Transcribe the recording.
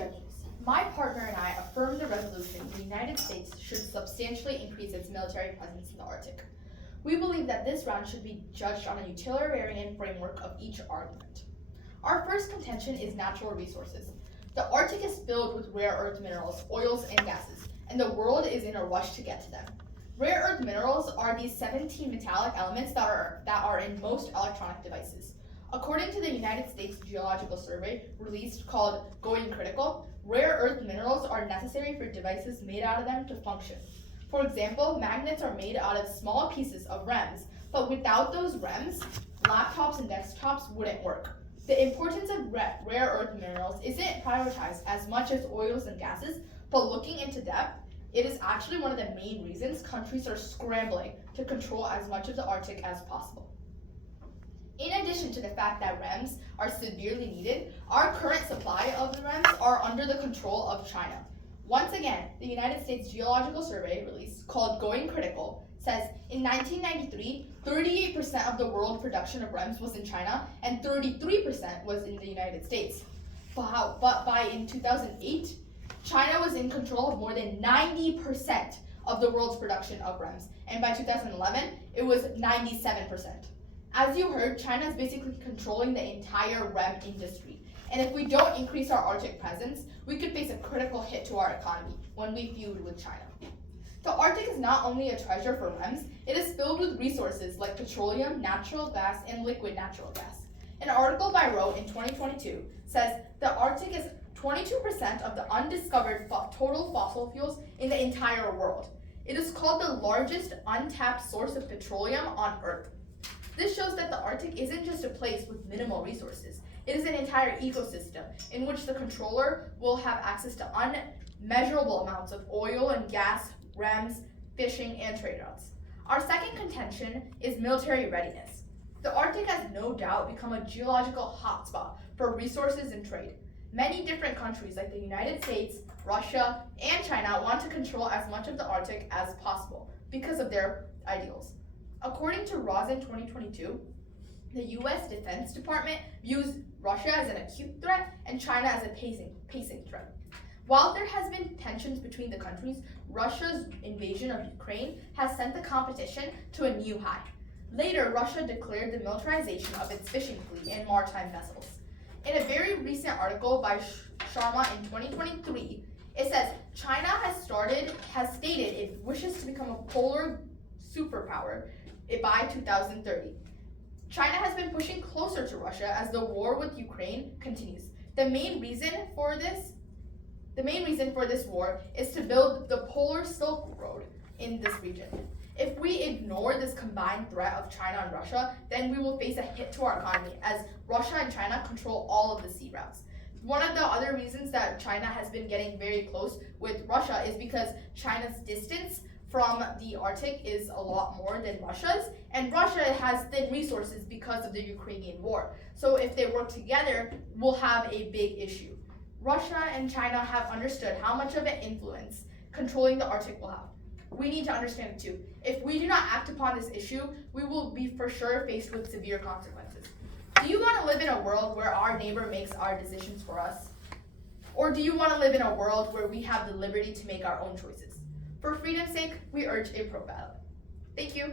judges. My partner and I affirm the resolution the United States should substantially increase its military presence in the Arctic. We believe that this round should be judged on a utilitarian framework of each argument. Our first contention is natural resources. The Arctic is filled with rare earth minerals, oils, and gases, and the world is in a rush to get to them. Rare earth minerals are these 17 metallic elements that are in most electronic devices. According to the United States Geological Survey, released called Going Critical, rare earth minerals are necessary for devices made out of them to function. For example, magnets are made out of small pieces of REMs, but without those REMs, laptops and desktops wouldn't work. The importance of rare earth minerals isn't prioritized as much as oils and gases, but looking into depth, it is actually one of the main reasons countries are scrambling to control as much of the Arctic as possible. In addition to the fact that REMs are severely needed, our current supply of the REMs are under the control of China. Once again, the United States Geological Survey release, called Going Critical, says in 1993, 38% of the world production of REMs was in China and 33% was in the United States. Wow, but by in 2008, China was in control of more than 90% of the world's production of REMs, and by 2011, it was 97%. As you heard, China is basically controlling the entire REM industry. And if we don't increase our Arctic presence, we could face a critical hit to our economy when we feud with China. The Arctic is not only a treasure for REMs, it is filled with resources like petroleum, natural gas, and liquid natural gas. An article by Rowe in 2022 says the Arctic is 22% of the undiscovered total fossil fuels in the entire world. It is called the largest untapped source of petroleum on Earth. This shows that the Arctic isn't just a place with minimal resources. It is an entire ecosystem in which the controller will have access to unmeasurable amounts of oil and gas, REMs, fishing, and trade routes. Our second contention is military readiness. The Arctic has no doubt become a geological hotspot for resources and trade. Many different countries like the United States, Russia, and China want to control as much of the Arctic as possible because of their ideals. According to Rosen 2022, the U.S. Defense Department views Russia as an acute threat and China as a pacing threat. While there has been tensions between the countries, Russia's invasion of Ukraine has sent the competition to a new high. Later, Russia declared the militarization of its fishing fleet and maritime vessels. In a very recent article by Sharma in 2023, it says China has stated it wishes to become a polar superpower by 2030. China has been pushing closer to Russia as the war with Ukraine continues. The main reason for this war is to build the polar Silk Road in this region. If we ignore this combined threat of China and Russia, then we will face a hit to our economy as Russia and China control all of the sea routes. One of the other reasons that China has been getting very close with Russia is because China's distance from the Arctic is a lot more than Russia's, and Russia has thin resources because of the Ukrainian war. So if they work together, we'll have a big issue. Russia and China have understood how much of an influence controlling the Arctic will have. We need to understand it too. If we do not act upon this issue, we will be for sure faced with severe consequences. Do you want to live in a world where our neighbor makes our decisions for us? Or do you want to live in a world where we have the liberty to make our own choices? For freedom's sake, we urge a pro ballot. Thank you.